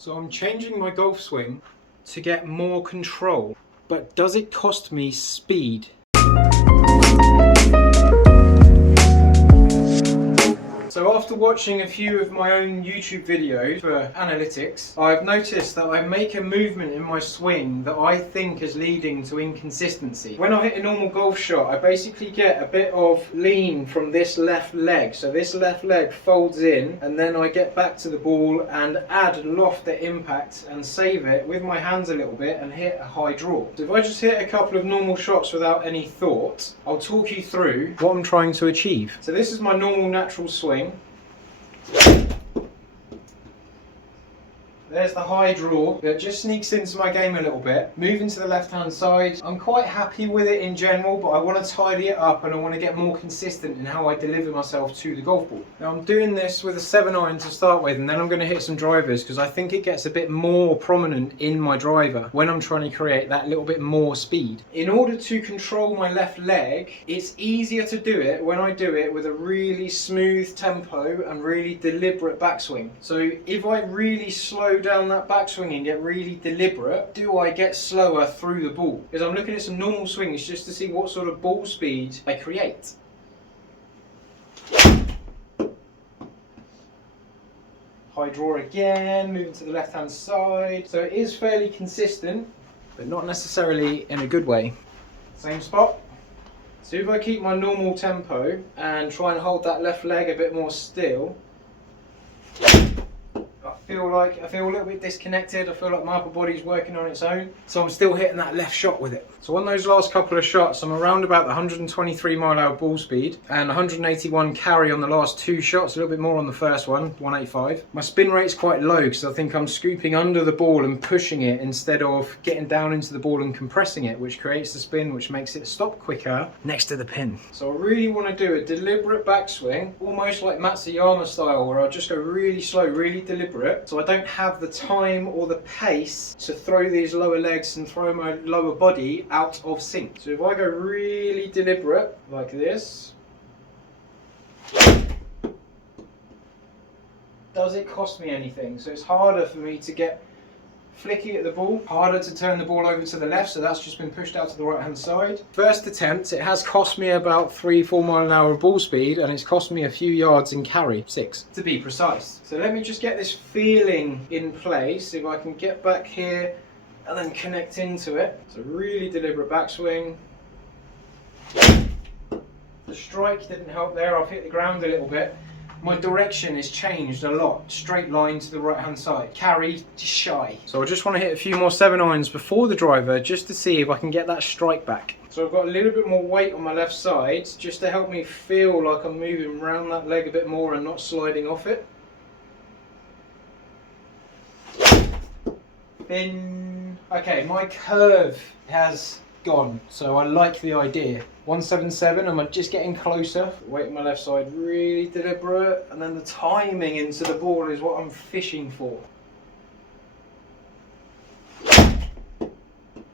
So I'm changing my golf swing to get more control, but does it cost me speed? So after watching a few of my own YouTube videos for analytics, I've noticed that I make a movement in my swing that I think is leading to inconsistency. When I hit a normal golf shot, I basically get a bit of lean from this left leg. So this left leg folds in, and then I get back to the ball and add loft at impact and save it with my hands a little bit and hit a high draw. So if I just hit a couple of normal shots without any thought, I'll talk you through what I'm trying to achieve. So this is my normal natural swing. There's the high draw that just sneaks into my game a little bit. Moving to the left hand side, I'm quite happy with it in general, but I want to tidy it up and I want to get more consistent in how I deliver myself to the golf ball. Now I'm doing this with a 7-iron to start with, and then I'm going to hit some drivers because I think it gets a bit more prominent in my driver when I'm trying to create that little bit more speed. In order to control my left leg, it's easier to do it when I do it with a really smooth tempo and really deliberate backswing. So if I really slow down that backswing and get really deliberate, do I get slower through the ball? Because I'm looking at some normal swings just to see what sort of ball speed I create. High draw again, moving to the left hand side. So it is fairly consistent, but not necessarily in a good way. Same spot. So if I keep my normal tempo and try and hold that left leg a bit more still, I feel a little bit disconnected. I feel like my upper body's working on its own. So I'm still hitting that left shot with it. So on those last couple of shots, I'm around about the 123 mile/hour ball speed and 181 carry on the last two shots, a little bit more on the first one, 185. My spin rate's quite low because I think I'm scooping under the ball and pushing it instead of getting down into the ball and compressing it, which creates the spin, which makes it stop quicker next to the pin. So I really want to do a deliberate backswing, almost like Matsuyama style, where I just go really slow, really deliberate, so I don't have the time or the pace to throw these lower legs and throw my lower body out of sync. So if I go really deliberate like this, does it cost me anything? So it's harder for me to get flicky at the ball, harder to turn the ball over to the left, so that's just been pushed out to the right hand side. First attempt, it has cost me about 3-4 mile/hour ball speed, and it's cost me a few yards in carry, 6 to be precise. So let me just get this feeling in place. If I can get back here and then connect into it. So really deliberate backswing. The strike didn't help there, I've hit the ground a little bit. My direction has changed a lot. Straight line to the right hand side. Carry shy. So I just want to hit a few more 7-irons before the driver just to see if I can get that strike back. So I've got a little bit more weight on my left side just to help me feel like I'm moving around that leg a bit more and not sliding off it. Then, okay, my curve has gone, so I like the idea. 177, I'm just getting closer. Weight on my left side, really deliberate, and then the timing into the ball is what I'm fishing for.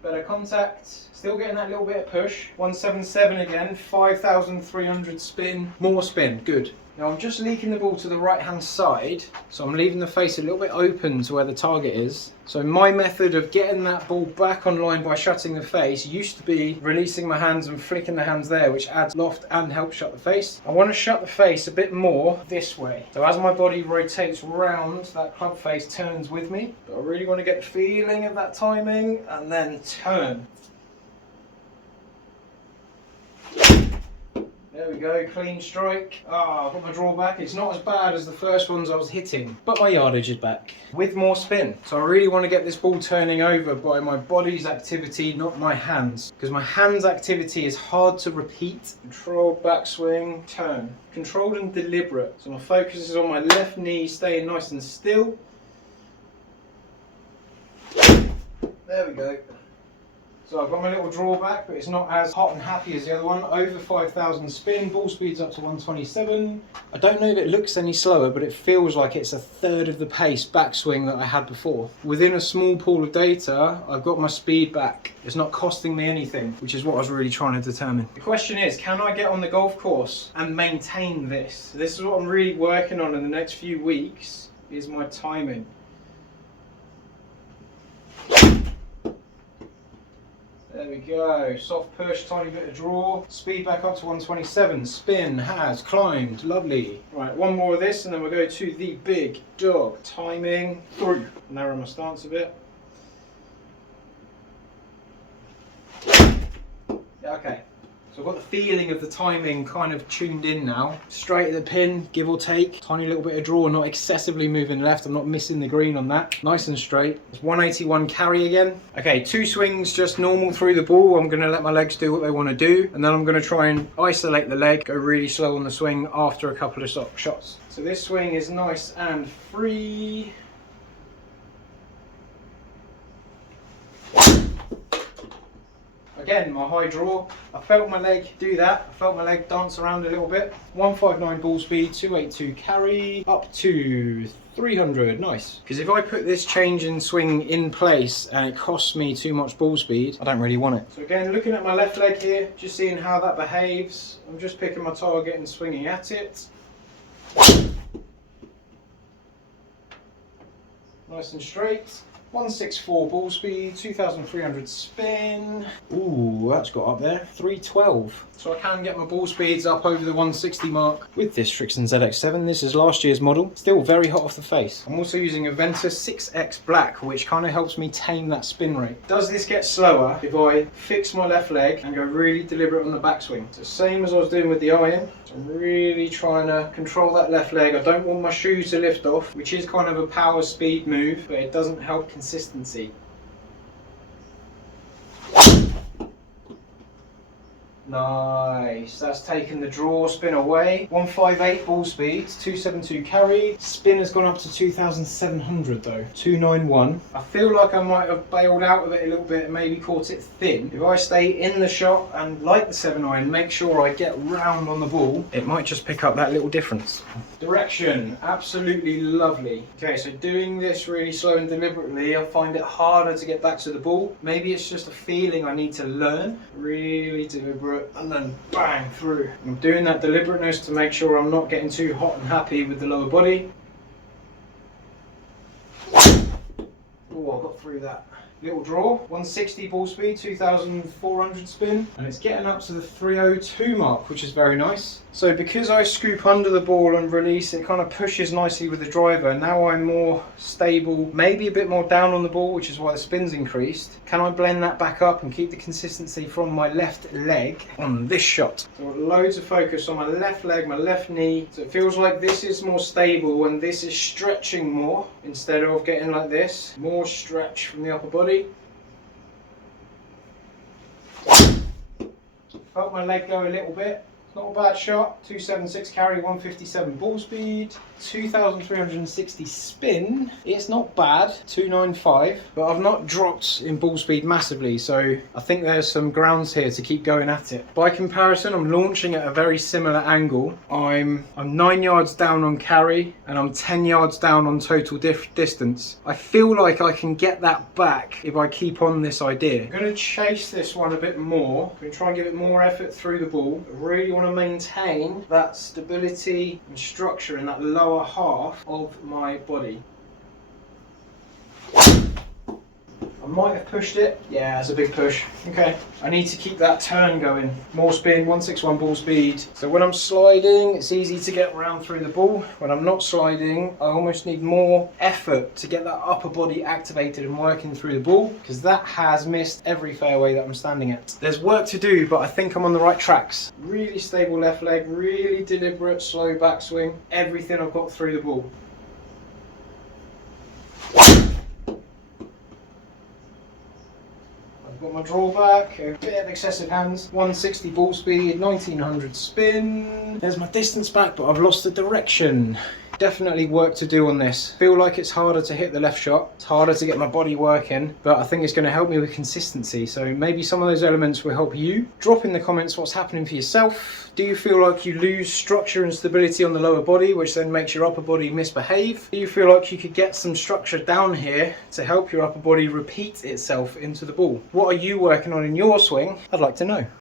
Better contact, still getting that little bit of push. 177 again, 5,300 spin, more spin, good. Now I'm just leaking the ball to the right hand side, so I'm leaving the face a little bit open to where the target is. So my method of getting that ball back online by shutting the face used to be releasing my hands and flicking the hands there, which adds loft and helps shut the face. I want to shut the face a bit more this way. So as my body rotates round, that club face turns with me. But I really want to get the feeling of that timing and then turn. There we go, clean strike. I've got my draw back. It's not as bad as the first ones I was hitting, but my yardage is back with more spin. So I really want to get this ball turning over by my body's activity, not my hands, because my hands activity is hard to repeat. Controlled backswing, turn. Controlled and deliberate. So my focus is on my left knee staying nice and still. There we go. So I've got my little drawback, but it's not as hot and happy as the other one. Over 5,000 spin, ball speed's up to 127. I don't know if it looks any slower, but it feels like it's a third of the pace backswing that I had before. Within a small pool of data, I've got my speed back. It's not costing me anything, which is what I was really trying to determine. The question is, can I get on the golf course and maintain this? This is what I'm really working on in the next few weeks, is my timing. we go. Soft push, tiny bit of draw. Speed back up to 127. Spin has climbed. Lovely. Right, one more of this and then we'll go to the big dog. Timing through. Narrow my stance a bit. Okay. So I've got the feeling of the timing kind of tuned in now. Straight at the pin, give or take. Tiny little bit of draw, not excessively moving left. I'm not missing the green on that. Nice and straight. It's 181 carry again. Okay, 2 swings, just normal through the ball. I'm gonna let my legs do what they wanna do. And then I'm gonna try and isolate the leg, go really slow on the swing after a couple of shots. So this swing is nice and free. Again, my high draw. I felt my leg do that. I felt my leg dance around a little bit. 159 ball speed, 282 carry, up to 300. Nice. Because if I put this change in swing in place and it costs me too much ball speed, I don't really want it. So again, looking at my left leg here, just seeing how that behaves. I'm just picking my target and swinging at it. Nice and straight. 164 ball speed, 2,300 spin. Ooh, that's got up there. 312. So I can get my ball speeds up over the 160 mark with this Friction ZX7. This is last year's model. Still very hot off the face. I'm also using a Ventus 6X Black, which kind of helps me tame that spin rate. Does this get slower if I fix my left leg and go really deliberate on the backswing? It's the same as I was doing with the iron. So I'm really trying to control that left leg. I don't want my shoe to lift off, which is kind of a power speed move, but it doesn't help consistency. Nice, that's taken the draw spin away. 158 ball speed, 272 carry. Spin has gone up to 2,700 though, 291. I feel like I might have bailed out of it a little bit and maybe caught it thin. If I stay in the shot and like the 7-iron, make sure I get round on the ball, it might just pick up that little difference. Direction, absolutely lovely. Okay, so doing this really slow and deliberately, I find it harder to get back to the ball. Maybe it's just a feeling I need to learn. Really deliberate and then bang through. I'm doing that deliberateness to make sure I'm not getting too hot and happy with the lower body. Oh, I got through that. Little draw, 160 ball speed, 2,400 spin, and it's getting up to the 302 mark, which is very nice. So because I scoop under the ball and release, it kind of pushes nicely with the driver. Now I'm more stable, maybe a bit more down on the ball, which is why the spin's increased. Can I blend that back up and keep the consistency from my left leg on this shot? So loads of focus on my left leg, my left knee. So it feels like this is more stable and this is stretching more instead of getting like this. More stretch from the upper body. Felt my leg go a little bit. Not a bad shot. 276 carry, 157 ball speed, 2,360 spin. It's not bad. 295, but I've not dropped in ball speed massively, so I think there's some grounds here to keep going at it. By comparison, I'm launching at a very similar angle. I'm 9 yards down on carry and I'm 10 yards down on total distance. I feel like I can get that back if I keep on this idea. I'm going to chase this one a bit more. I'm going to try and give it more effort through the ball. I really want to maintain that stability and structure in that lower half of my body. I might have pushed it. Yeah, that's a big push. Okay, I need to keep that turn going. More spin, 161 ball speed. So when I'm sliding, it's easy to get around through the ball. When I'm not sliding, I almost need more effort to get that upper body activated and working through the ball, because that has missed every fairway that I'm standing at. There's work to do, but I think I'm on the right tracks. Really stable left leg, really deliberate, slow backswing. Everything I've got through the ball. Got my drawback, a bit of excessive hands, 160 ball speed, 1900 spin. There's my distance back, but I've lost the direction. Definitely work to do on this. Feel like it's harder to hit the left shot. It's harder to get my body working, but I think it's going to help me with consistency. So maybe some of those elements will help you. Drop in the comments what's happening for yourself. Do you feel like you lose structure and stability on the lower body, which then makes your upper body misbehave? Do you feel like you could get some structure down here to help your upper body repeat itself into the ball? What are you working on in your swing? I'd like to know.